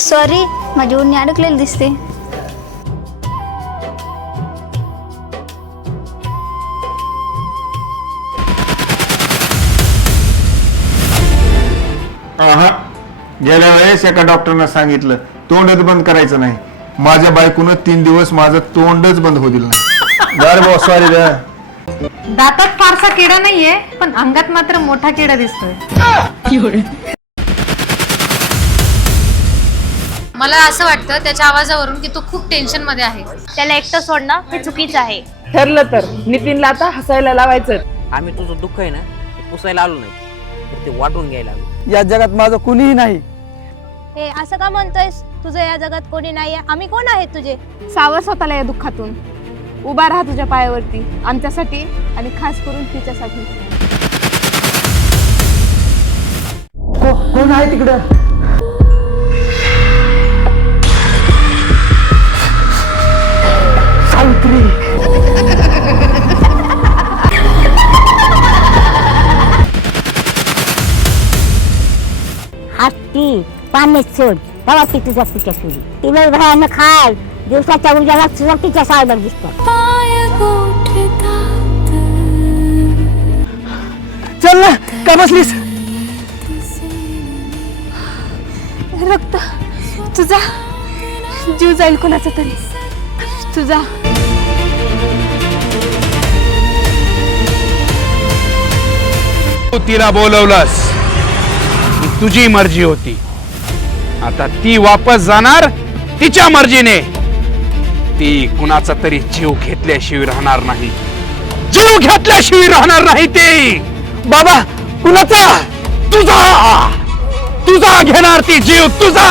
Sorry, माझी ओढणी अडकलेली दिसते. गेल्या वेळेस एका डॉक्टरनं सांगितलं तोंडच बंद करायचं नाही. माझ्या बायकोनं 3 दिवस माझं तोंडच बंद होऊ दिलं नाही. बरं भाऊ, सॉरी ग. दातात फारसा किडा नाहीये, पण अंगात मात्र मोठा किडा दिसतोय. मला असं वाटतं त्याच्या आवाजावरून की तो खूप टेन्शन मध्ये आहे. त्याला एकटं सोडणं हे चुकीचं आहे. ठरलं तर नितीनला आता हसायला लावायचं. आम्ही तुझं दुःख आहे ना ते पुसायला आलो नाही, तर ते वाटून घ्यायला आलो. या जगात माझं कुणीही नाही. हे असं का म्हणतोयस? तुझं या जगात कोणी नाहीये. आम्ही कोण आहेत तुझे? सावर स्वतःला या दुःखातून. उभा राहा तुझ्या पायावरती, आमच्यासाठी आणि खास करून तिच्यासाठी. कोण आहे तिकडं? सावित्री. हत्ती पाण्यात सोड तेव्हा ती तुझ्या पिच्या सोडी. ती लई भयानक खाल. दिवसाच्या उजाला सुद्धा तिच्या सावलीवर दिसतात. चल ना, का बसलीस? रक्त तुझा जीव जाईल कोणाचा तरी. तुझा तू तिला बोलवलंस, तुझी मर्जी होती. आता ती वापस जाणार तिच्या मर्जीने. ती कुणाचा तरी जीव घेतल्याशिवाय राहणार नाही. जीव घेतल्याशिवाय राहणार नाही ती. बाबा, कुणाचा? तुझा तुझा घेणार ती जीव तुझा.